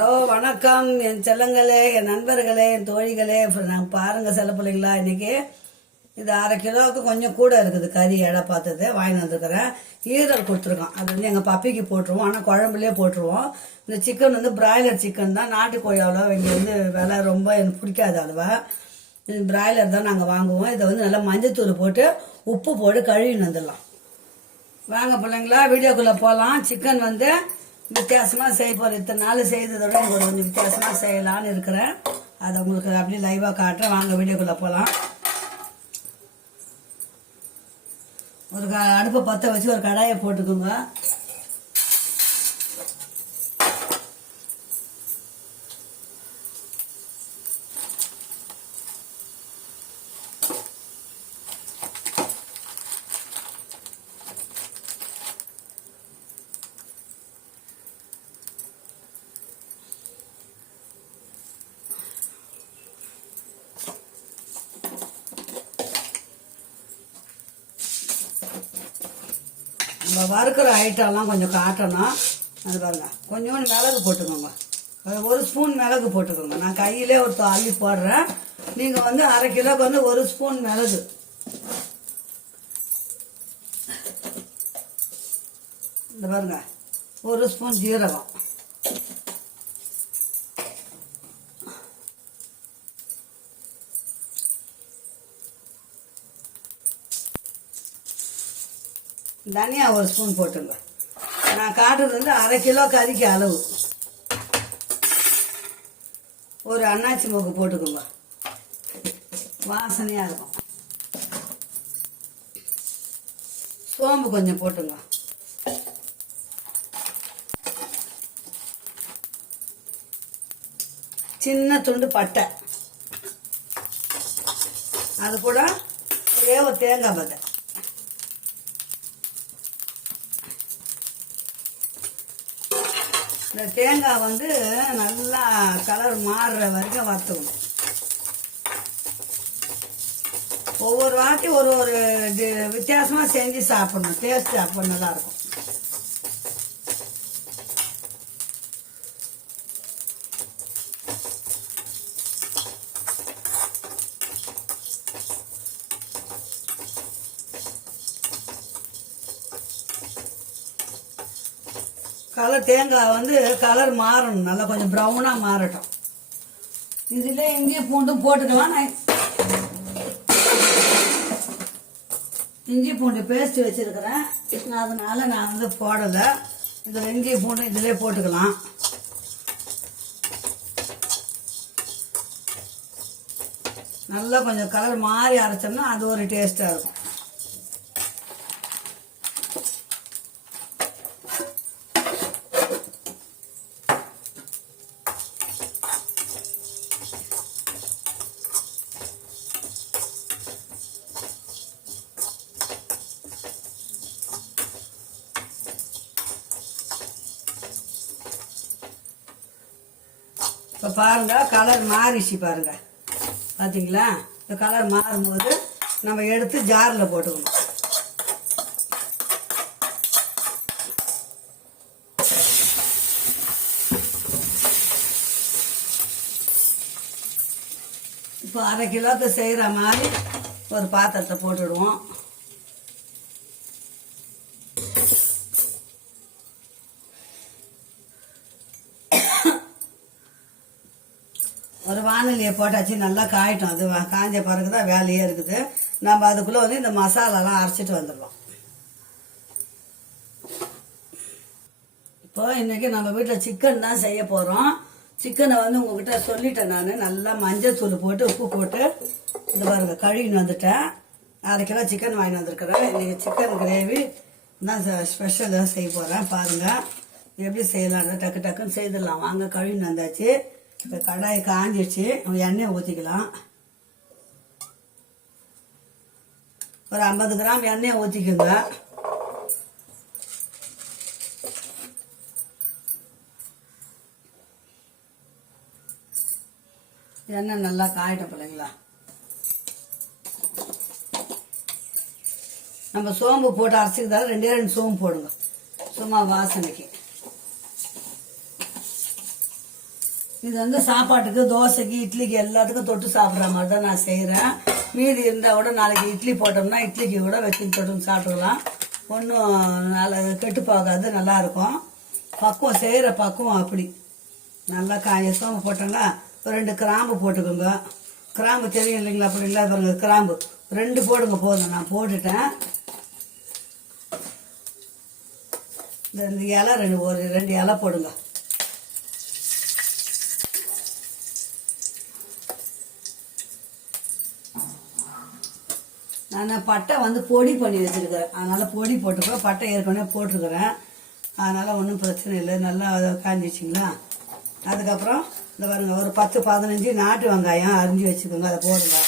Hello வணக்கம் என் செல்லங்களே, என் நண்பர்களே, என் தோழிகளே. நாங்கள் பாருங்கள் செல்ல பிள்ளைங்களா, இன்றைக்கி இது 1/2 கிலோவுக்கு கொஞ்சம் கூட இருக்குது கறி. எடை பார்த்தது வாங்கிட்டு வந்துருக்கிறேன். ஈரல் கொடுத்துருக்கோம். அது வந்து எங்கள் பப்பிக்கு போட்டுருவோம், ஆனால் குழம்புலேயே போட்டுருவோம். இந்த சிக்கன் வந்து பிராய்லர் சிக்கன் தான். நாட்டுக்கோழி அவ்வளோ இங்கே வந்து விலை ரொம்ப எனக்கு பிடிக்காது அவ்வளோவா. இது பிராய்லர் தான் நாங்கள் வாங்குவோம். இதை வந்து நல்லா மஞ்சத்தூள் போட்டு உப்பு போட்டு கழுவின்னு வந்துடலாம். வாங்க பிள்ளைங்களா, வீடியோக்குள்ளே போகலாம். சிக்கன் வந்து வித்தியாசமாக செய்ய போகிறேன். இத்தனை நாள் செய்ததோட எனக்கு கொஞ்சம் வித்தியாசமாக செய்யலான்னு இருக்கிறேன். அதை உங்களுக்கு அப்படியே லைவாக காட்டுறேன். வாங்க வீடியோக்குள்ளே போகலாம். ஒரு அடுப்பை பற்ற வச்சு ஒரு கடாயை போட்டுக்கோங்க. நம்ம வறுக்கிற ஐட்டம்லாம் கொஞ்சம் காட்டணும். அது பாருங்கள், கொஞ்சோண்டு மிளகு போட்டுக்கோங்க. 1 ஸ்பூன் மிளகு போட்டுக்கோங்க. நான் கையிலே ஒரு அள்ளி போடுறேன். நீங்கள் வந்து 1/2 கிலோக்கு வந்து 1 ஸ்பூன் மிளகு. இந்த பாருங்க, 1 ஸ்பூன் ஜீரகம், தனியா 1 ஸ்பூன் போட்டுங்க. நான் காட்டுறது வந்து 1/2 கிலோ கறிக்கு அளவு. ஒரு அன்னாச்சி மூக்கு போட்டுக்கோங்க, வாசனையாக இருக்கும். சோம்பு கொஞ்சம் போட்டுங்க. சின்ன துண்டு பட்டை, அது கூட ஒரே ஒரு தேங்காய் பத்தை. இந்த தேங்காய் வந்து நல்லா கலர் மாறுற வரைக்கும் வறுத்துக்கணும். ஒவ்வொரு வாட்டி ஒரு வித்தியாசமாக செஞ்சு சாப்பிடணும். டேஸ்ட் அப்போ நல்லா இருக்கும். கலர் தேங்காய் வந்து கலர் மாறணும், நல்லா கொஞ்சம் ப்ரௌனாக மாறட்டும். இதில் இஞ்சி பூண்டும் போட்டுக்கலாம். நான் இஞ்சி பூண்டு பேஸ்ட் வச்சுருக்கிறேன், அதனால நான் வந்து போடலை. இதில் இஞ்சி பூண்டு இதிலே போட்டுக்கலாம். நல்லா கொஞ்சம் கலர் மாறி அரைச்சோம்னா அது ஒரு டேஸ்ட்டாக இருக்கும். இப்போ பாருங்கள், கலர் மாறிச்சு பாருங்கள். பார்த்தீங்களா? இந்த கலர் மாறும்போது நம்ம எடுத்து ஜாரில் போட்டுக்கணும். இப்போ 1/2 கிலோக்கு செய்கிற மாதிரி ஒரு பாத்திரத்தை போட்டுடுவோம். ஒரு வானலியை போட்டாச்சு, நல்லா காயிட்டோம். அது காஞ்ச பிறகு தான் வேலையே இருக்குது. நம்ம அதுக்குள்ளே வந்து இந்த மசாலாலாம் அரைச்சிட்டு வந்துடலாம். இப்போ இன்றைக்கி நம்ம வீட்டில் சிக்கன் தான் செய்ய போகிறோம். சிக்கனை வந்து உங்ககிட்ட சொல்லிட்டேன். நான் நல்லா மஞ்சள் தூள் போட்டு உப்பு போட்டு இந்த பாருங்க கழுவின்னு வந்துட்டேன். 1/2 கிலோ சிக்கன் வாங்கிட்டு வந்திருக்கிறேன். இன்றைக்கி சிக்கன் கிரேவி தான் ஸ்பெஷலாக செய்ய போகிறேன். பாருங்கள் எப்படி செய்யலாம், டக்கு டக்குன்னு செய்திடலாம். வாங்க, கழுவின்னு வந்தாச்சு. இப்போ கடாயை காஞ்சிடுச்சு, எண்ணெயை ஊற்றிக்கலாம். ஒரு 50 கிராம் எண்ணெயை ஊற்றிக்குங்க. எண்ணெய் நல்லா காயிட்டும் பிள்ளைங்களா. நம்ம சோம்பு போட்டு அரைச்சிக்கிறதால 2 சோம்பு போடுங்க, சும்மா வாசனைக்கு. இது வந்து சாப்பாட்டுக்கு, தோசைக்கு, இட்லிக்கு எல்லாத்துக்கும் தொட்டு சாப்பிட்ற மாதிரி தான் நான் செய்கிறேன். மீதி இருந்தால் கூட நாளைக்கு இட்லி போட்டோம்னா இட்லிக்கு கூட வச்சு தொட்டு சாப்பிட்டுக்கலாம். ஒன்றும் நல்லா கெட்டு போகாது, நல்லாயிருக்கும். பக்குவம் செய்கிற பக்குவம் அப்படி. நல்லா காய சோம்பு போட்டோங்களா, ஒரு 2 கிராம்பு போட்டுக்கோங்க. கிராம்பு தெரியும் இல்லைங்களா? அப்படி இல்லை பாருங்க, கிராம்பு 2 போடுங்க போதும். நான் போட்டுட்டேன். இந்த இலை ஒரு 2 இலை போடுங்க. நான் பட்டை வந்து பொடி பண்ணி வச்சுருக்கிறேன், அதனால் பொடி போட்டுக்கோ. பட்டை ஏற்கனவே போட்டிருக்கிறேன், அதனால் ஒன்றும் பிரச்சனை இல்லை. நல்லா காஞ்சிச்சிங்களா? அதுக்கப்புறம் இந்த பாருங்க, ஒரு 10-15 நாட்டு வெங்காயம் அரிஞ்சு வச்சுக்கோங்க, அதை போடுங்க.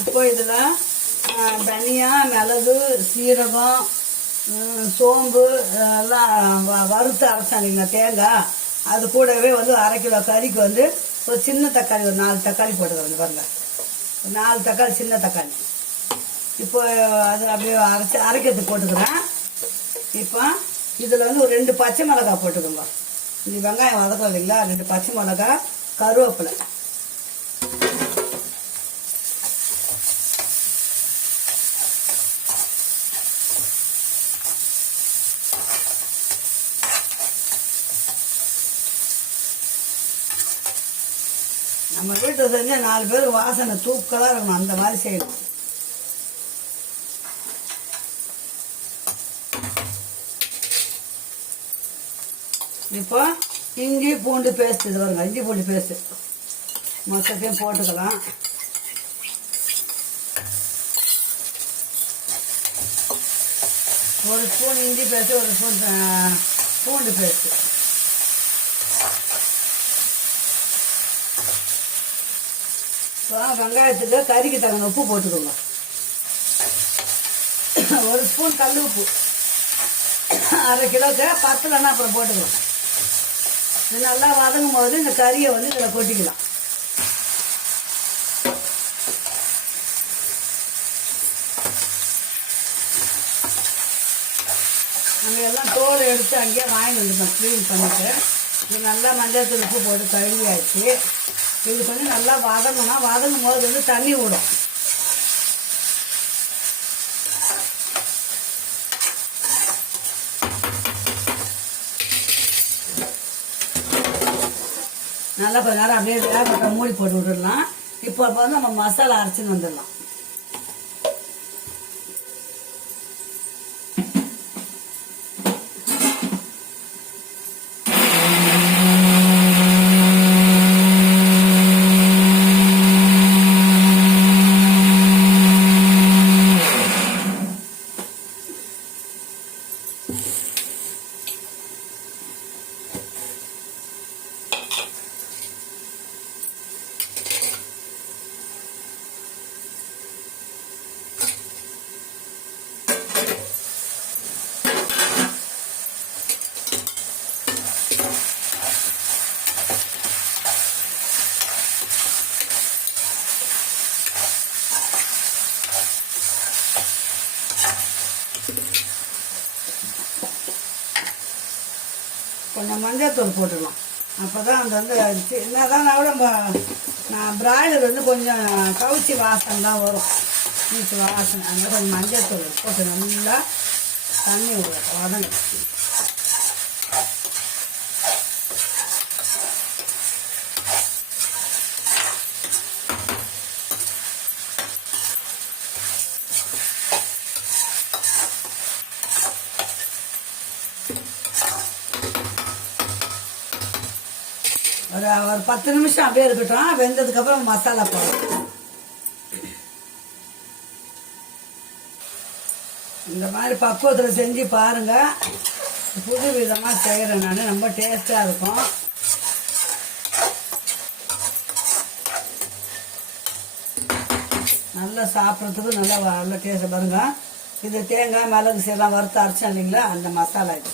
இப்போ இதில் தனியா, மிளகு, சீரகம், சோம்பு எல்லாம் வறுத்து அரைச்சாண்டிங்களா தேங்காய், அது கூடவே வந்து 1/2 கிலோ கறிக்கு வந்து ஒரு சின்ன தக்காளி, ஒரு 4 தக்காளி போட்டுக்கிறேங்க பாருங்க. 4 தக்காளி, சின்ன தக்காளி. இப்போ அது அப்படியே அரைக்கிறதுக்கு போட்டுக்கிறேன். இப்போ இதில் வந்து ஒரு 2 பச்சை மிளகாய் போட்டுக்கோங்க. இது வெங்காயம் வதக்கலாம் இல்லைங்களா? 2 பச்சை மிளகாய், கருவேப்பிலை. நம்ம வீட்டில் செஞ்சால் 4 பேர் வாசனை தூக்கலாக இருக்கணும், அந்த மாதிரி செய்யணும். இப்போ இஞ்சி பூண்டு பேஸ்ட், இது வருங்க, இஞ்சி பூண்டு பேஸ்ட் மொத்தத்தையும் போட்டுக்கலாம். ஒரு ஸ்பூன் இஞ்சி பேஸ்ட், ஒரு ஸ்பூன் பூண்டு பேஸ்ட். வெங்காயத்துக்கு கறிக்கு தகுந்த உப்பு போட்டுக்கோங்க. ஒரு ஸ்பூன் கல் உப்பு, 1/2 கிலோக்கு 10 அப்புறம் போட்டுக்கலாம். இது நல்லா வதங்கும் போது இந்த கறியை வந்து இதில் கொட்டிக்கலாம். நம்ம எல்லாம் தோல் எடுத்து அங்கேயே வாங்கிட்டு வந்துட்டோம், க்ளீன் பண்ணிட்டு. இது நல்லா மஞ்சள் தூள் உப்பு போட்டு கழுவியாச்சு. இது கொஞ்சம் நல்லா வதங்கணும்னா, வதங்கும் போது வந்து தண்ணி விடும். நல்லா கொஞ்ச நேரம் அப்படியே வேக மூடி போட்டு விட்டுடலாம். இப்போ வந்து நம்ம மசாலா அரைச்சின்னு வந்துடலாம். கொஞ்சம் மஞ்சள் தூள் போட்டுடலாம். அப்போ தான் அந்த வந்து என்னதான் நான் பிராய்லர் வந்து கொஞ்சம் கவுச்சி வாசனை தான் வரும், நீச்சு வாசனை. அதனால் கொஞ்சம் மஞ்சள் தூள் போட்டு நல்லா தண்ணி விடுவோம், வதங்க. ஒரு 10 நிமிஷம் அப்படியே இருக்கட்டும். வெந்ததுக்கப்புறம் மசாலா போடணும். இந்த மாதிரி பக்குவத்தில் செஞ்சு பாருங்க, புது விதமாக செய்கிறேன் நான். ரொம்ப டேஸ்ட்டாக இருக்கும். நல்லா சாப்பிட்றதுக்கு நல்ல டேஸ்ட் பாருங்க. இது தேங்காய் மிளகு சீரகம் வறுத்து அரைச்சோம் இல்லைங்களா, அந்த மசாலா இது.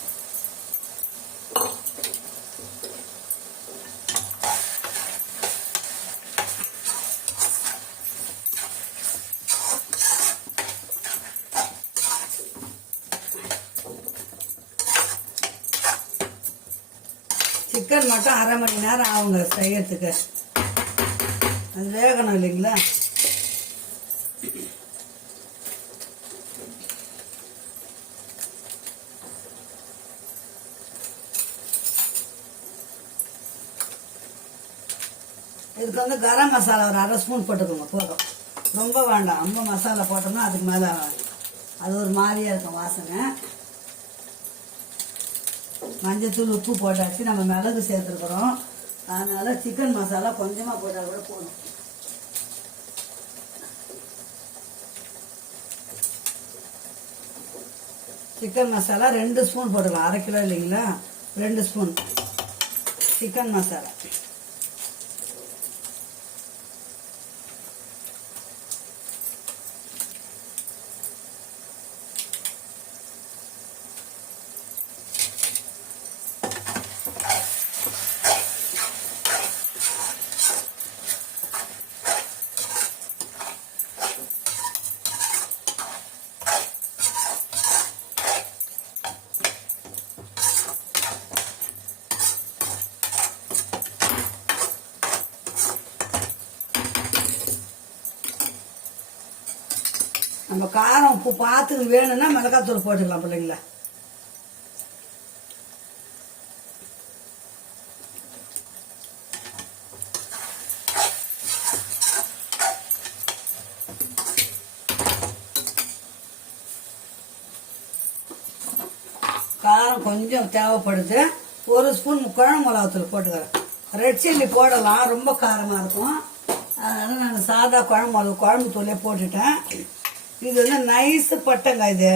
சிக்கன் மட்டும் 1/2 மணி நேரம் ஆகுங்க செய்யறதுக்கு. அது வேகணும் இல்லைங்களா. இதுக்கு வந்து கரம் மசாலா ஒரு 1/2 ஸ்பூன் போட்டுக்கோங்க போதும். ரொம்ப வேண்டாம். ரொம்ப மசாலா போட்டோம்னா அதுக்கு மேலே அது ஒரு மாதிரியாக இருக்கும் வாசனை. மஞ்சத்தூள் உப்பு போட்டாச்சு. நம்ம மிளகு சேர்த்துருக்குறோம். அதனால சிக்கன் மசாலா கொஞ்சமாக போட்டால் கூட போதும். சிக்கன் மசாலா 2 ஸ்பூன் போட்டுக்கலாம். 1/2 கிலோ இல்லைங்களா, 2 ஸ்பூன் சிக்கன் மசாலா. நம்ம காரம் உப்பு பார்த்து வேணும்னா மிளகாத்தூள் போட்டுக்கலாம் பிள்ளைங்களா. காரம் கொஞ்சம் தேவைப்படுது. 1 ஸ்பூன் குழம்பு மிளகாத்தூள் போட்டுக்கிறேன். ரெட் சில்லி போடலாம், ரொம்ப காரமாக இருக்கும். அதனால நான் சாதா குழம்பு தூளே போட்டுட்டேன். இது வந்து நைஸ் பட்டைங்க, இது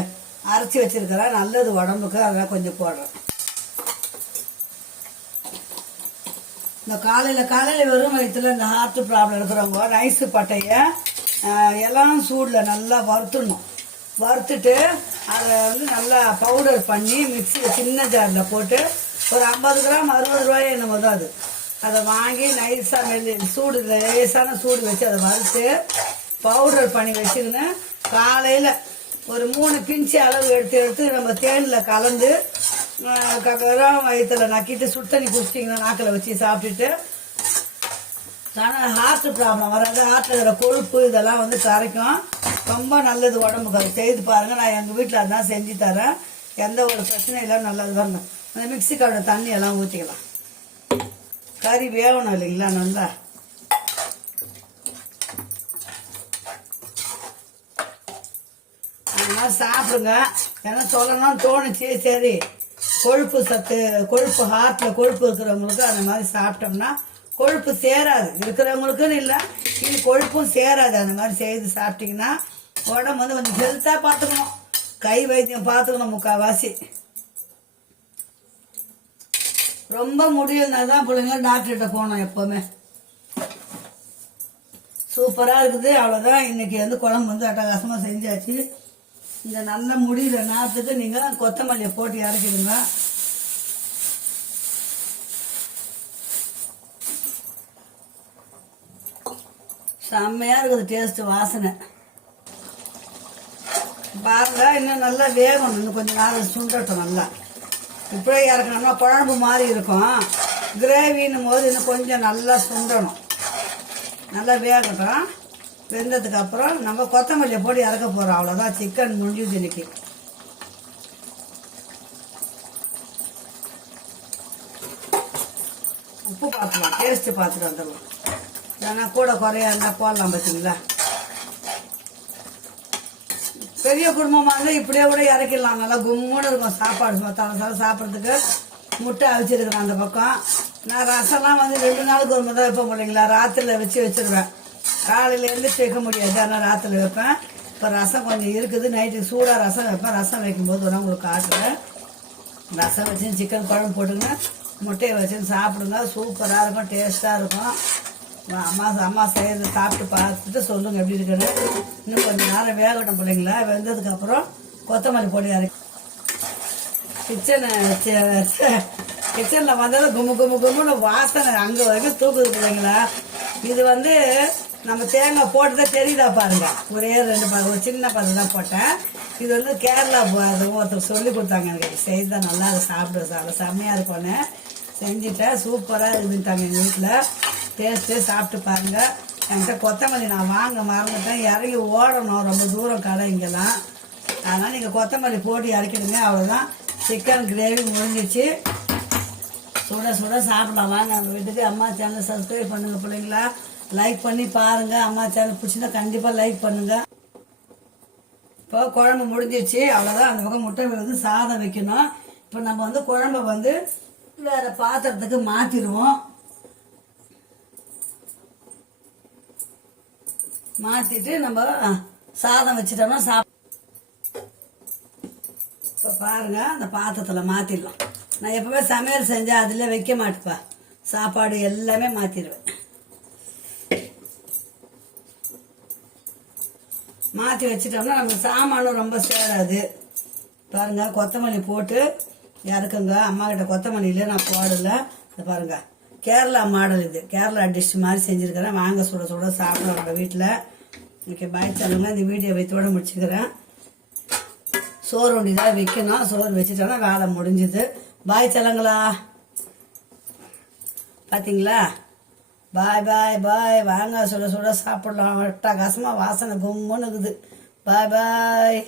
அரைச்சி வச்சிருக்கிறேன். நல்லது உடம்புக்கு, அதெல்லாம் கொஞ்சம் போடுறேன். இந்த காலையில் வெறும் வயிற்றுல இந்த ஹார்ட் ப்ராப்ளம் இருக்கிறவங்க நைஸ் பட்டையை எல்லாம் சூடில் நல்லா வறுத்துடணும். வறுத்துட்டு அதை வந்து நல்லா பவுடர் பண்ணி மிக்சியில் சின்ன ஜாரில் போட்டு ஒரு 50 கிராம் 60 ரூபாய் என்னமோ தான் அது. அதை வாங்கி நைஸாக லேசான சூடு வச்சு அதை வறுத்து பவுடர் பண்ணி வச்சுக்கின்னு காலையில் ஒரு 3 பிஞ்சு அளவு எடுத்து நம்ம தேனில் கலந்து வெறும் வயிற்றுல நக்கிட்டு சுட்டணி குடிச்சிட்டிங்கன்னா நாக்கில் வச்சு சாப்பிட்டுட்டு ஆனால் ஹார்ட் ப்ராப்ளம் வராது. ஹார்ட்டில் இருக்கிற கொழுப்பு இதெல்லாம் வந்து கரைக்கும். ரொம்ப நல்லது உடம்புக்கு. அதை செய்து பாருங்கள். நான் எங்கள் வீட்டில் அதான் செஞ்சு தரேன். எந்த ஒரு பிரச்சனையும் இல்லை, நல்லது வரணும். அந்த மிக்ஸி கவுட தண்ணி எல்லாம் ஊற்றிக்கலாம். கறி வேகணும் இல்லைங்களா நல்லா. அந்த மாதிரி சாப்பிடுங்க. ஏன்னா சொல்லணும்னு தோணுச்சு. சரி, கொழுப்பு ஹார்ட்டில் கொழுப்பு இருக்கிறவங்களுக்கு அந்த மாதிரி சாப்பிட்டோம்னா கொழுப்பு சேராது. இருக்கிறவங்களுக்குன்னு இல்லை, இது கொழுப்பும் சேராது. அந்த மாதிரி செய்து சாப்பிட்டீங்கன்னா உடம்பு வந்து கொஞ்சம் ஹெல்த்தாக பார்த்துக்கணும். கை வைத்தியம் பார்த்துக்கணும். முக்கால்வாசி ரொம்ப முடியலனா தான் பிள்ளைங்க டாக்டர்கிட்ட போனோம். எப்போவுமே சூப்பராக இருக்குது. அவ்வளோதான். இன்னைக்கு வந்து குழம்பு வந்து அட்டகாசமாக செஞ்சாச்சு. இந்த நல்ல முடிகிற நேரத்துக்கு நீங்கள் கொத்தமல்லியை போட்டு இறக்கிடுங்க. செம்மையாக இருக்குது டேஸ்ட்டு, வாசனை பாருங்க. இன்னும் நல்லா வேகணும். இன்னும் கொஞ்சம் நேரம் சுண்டட்டும். நல்லா இப்படியே இறக்கணும்னா குழம்பு மாதிரி இருக்கும். கிரேவின்னும் போது இன்னும் கொஞ்சம் நல்லா சுண்டணும். நல்லா வேகட்டும். வெந்ததுக்கு அப்புறம் நம்ம கொத்தமல்லியை போட்டு இறக்க போகிறோம். அவ்வளோதான். சிக்கன் முடிஞ்சுது இன்னைக்கு. உப்பு பார்த்துக்கலாம், டேஸ்ட்டு பார்த்துட்டு வந்துடலாம். ஏன்னா கூட குறையா இருந்தால் போடலாம். பார்த்தீங்களா, பெரிய குடும்பமாக இருந்தால் இப்படியே கூட இறக்கிடலாம். நல்லா கும்முன்னு இருக்கும் சாப்பாடு. தலை சாப்பிட்றதுக்கு முட்டை அவிச்சிருக்கிறேன் அந்த பக்கம். நான் ரசம்லாம் வந்து 2 நாளுக்கு ஒரு தான் வைப்பேன் பிள்ளைங்களா. ராத்திரியில் வச்சிருவேன். காலையில் எழுந்திரிச்சு வைக்க முடியாது, ஆனால் ராத்திரியில் வைப்பேன். இப்போ ரசம் கொஞ்சம் இருக்குது. நைட்டுக்கு சூடாக ரசம் வைப்பேன். ரசம் வைக்கும்போது வேணால் உங்களுக்கு காட்டுறேன். ரசம் வச்சு சிக்கன் குழம்பு போட்டுங்க, முட்டையை வச்சு சாப்பிடுங்க. சூப்பராக இருக்கும், டேஸ்ட்டாக இருக்கும். அம்மா செய்யறது சாப்பிட்டு பார்த்துட்டு சொல்லுங்கள் எப்படி இருக்குன்னு. இன்னும் கொஞ்சம் நேரம் வேகட்டும் பிள்ளைங்களா. வெந்ததுக்கப்புறம் கொத்தமல்லி போட்டு இறக்கி கிச்சனில் வந்தாலும் கும்முன்னு வாசனை அங்கே வரைக்கும் தூக்குது பிள்ளைங்களா. இது நம்ம தேங்காய் போட்டதே தெரியுதா பாருங்க. ஒரே 2 ஒரு சின்ன பதம் தான் போட்டேன். இது கேரளா ஒருத்தர் சொல்லி கொடுத்தாங்க எனக்கு. செய்தால் நல்லா சாப்பிட செம்மையாக இருக்கும்னு செஞ்சுட்டேன். சூப்பராக இருக்குதுட்டாங்க எங்கள் வீட்டில். டேஸ்ட்டு சாப்பிட்டு பாருங்கள். என்கிட்ட கொத்தமல்லி நான் வாங்க மறந்துட்டேன். இறங்கி ஓடணும், ரொம்ப தூரம் கடை இங்கெல்லாம். அதனால் நீங்கள் கொத்தமல்லி போட்டு இறக்கிடுங்க. அவ்வளோதான், சிக்கன் கிரேவி முடிஞ்சிச்சு. சுட சாப்பிடலாம். வாங்க நம்ம வீட்டுக்கு. அம்மா சேனல் சப்ஸ்கிரைப் பண்ணுங்கள் பிள்ளைங்களா. லைக் பண்ணி பாருங்கள். அம்மா சேனல் பிடிச்சிருந்தா கண்டிப்பாக லைக் பண்ணுங்கள். இப்போ குழம்பு முடிஞ்சிச்சு, அவ்வளோதான். அந்த பக்கம் முட்டை சாதம் வைக்கணும். இப்போ நம்ம குழம்பை வேறு பாத்திரத்துக்கு மாற்றிடுவோம். மாற்றிட்டு நம்ம சாதம் வச்சுட்டோம்னா இப்போ பாருங்கள், அந்த பாத்திரத்தில் மாற்றிடலாம். நான் எப்பவுமே சமையல் செஞ்சால் அதில் வைக்க மாட்டேப்பா. சாப்பாடு எல்லாமே மாற்றிடுவேன். மாற்றி வச்சிட்டோம்னா நமக்கு சாமானும் ரொம்ப சேராது. பாருங்க, கொத்தமல்லி போட்டு இறக்குங்க. அம்மா கிட்ட கொத்தமல்லி இல்லை, நான் போடலை. இதை பாருங்க, கேரளா மாடல். இது கேரளா டிஷ் மாதிரி செஞ்சுருக்கிறேன். வாங்க சுட சாப்பிடுவாங்க வீட்டில். ஓகே, பாய் சொல்லுங்க. இந்த வீடியோ வைத்தோட முடிச்சுக்கிறேன். சோறு ஒண்டி தான் வைக்கணும். சோறு வச்சுட்டோன்னா வேலை முடிஞ்சுது. பாய் சொல்லுங்களா. பார்த்தீங்களா? பாய் பாய் பாய். வாங்க சுட சாப்பிடலாம். அட்டகாசமாக வாசனை கும்முன்னு இருக்குது. பாய் பாய்.